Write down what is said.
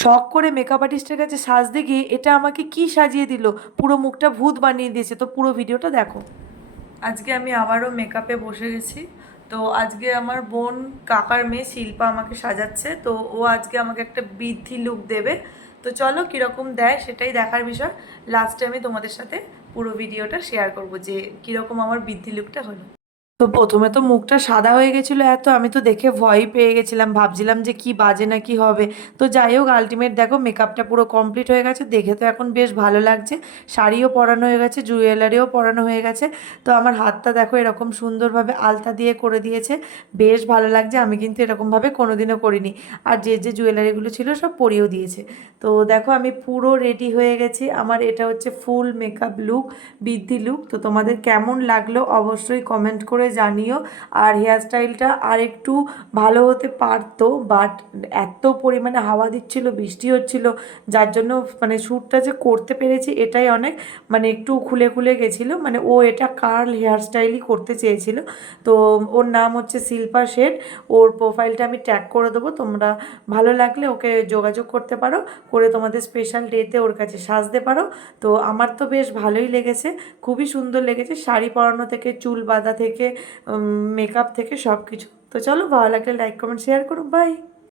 শখ করে মেকআপ আর্টিস্টের কাছে সাজতে গিয়ে এটা আমাকে কি সাজিয়ে দিল, পুরো মুখটা ভূত বানিয়ে দিয়েছে। তো পুরো ভিডিওটা দেখো। আজকে আমি আবারও মেকআপে বসে গেছি। তো আজকে আমার বোন কাকার মেয়ে শিল্পা আমাকে সাজাচ্ছে। তো ও আজকে আমাকে একটা বৃদ্ধি লুক দেবে। তো চলো কীরকম দেয় সেটাই দেখার বিষয়। লাস্টে আমি তোমাদের সাথে পুরো ভিডিওটা শেয়ার করব যে কীরকম আমার বৃদ্ধি লুকটা হলো। তো প্রথমে তো মুখটা সাদা হয়ে গেছিলো এত, আমি তো দেখে ভয় পেয়ে গেছিলাম, ভাবছিলাম যে কি বাজে না কি হবে। তো যাই হোক, আলটিমেট দেখো মেকআপটা পুরো কমপ্লিট হয়ে গেছে, দেখে তো এখন বেশ ভালো লাগছে। শাড়িও পরানো হয়ে গেছে, জুয়েলারিও পরানো হয়ে গেছে। তো আমার হাতটা দেখো এরকম সুন্দরভাবে আলতা দিয়ে করে দিয়েছে, বেশ ভালো লাগছে। আমি কিন্তু এরকমভাবে কোনোদিনও করিনি। আর যে যে জুয়েলারিগুলো ছিল সব পরিয়েও দিয়েছে। তো দেখো আমি পুরো রেডি হয়ে গেছি। আমার এটা হচ্ছে ফুল মেকআপ লুক, বৃদ্ধি লুক। তো তোমাদের কেমন লাগলো অবশ্যই কমেন্ট করে জানিও। আর হেয়ার স্টাইলটা আর একটু ভালো হতে পারতো, বাট এত পরিমাণে হাওয়া দিচ্ছিল, বৃষ্টি হচ্ছিল, যার জন্য মানে শ্যুটটা যে করতে পেরেছি এটাই অনেক। মানে একটু খুলে খুলে গেছিলো, মানে ও এটা কার্ল হেয়ার স্টাইলই করতে চেয়েছিল। তো ওর নাম হচ্ছে শিল্পা শেঠ। ওর প্রোফাইলটা আমি ট্যাগ করে দেবো, তোমরা ভালো লাগলে ওকে যোগাযোগ করতে পারো, করে তোমাদের স্পেশাল ডেতে ওর কাছে সাজতে পারো। তো আমার তো বেশ ভালোই লেগেছে, খুবই সুন্দর লেগেছে, শাড়ি পরানো থেকে চুল বাঁধা থেকে মেকআপ থেকে সব কিছু। তো চলো, ভালো লাগলে লাইক কমেন্ট শেয়ার করো, বাই।